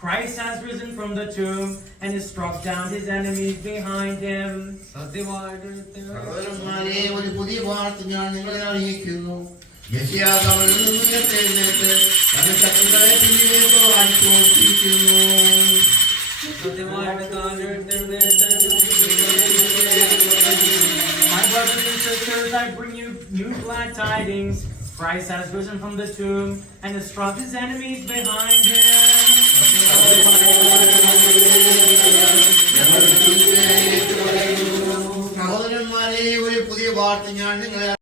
Christ has risen from the tomb and has struck down his enemies behind him. My brothers and sisters, I bring you new glad tidings. Christ has risen from the tomb and has struck his enemies behind him. സഹോദരന്മാരെ, ഒരു പുതിയ വാർത്ത ഞാൻ നിങ്ങളെ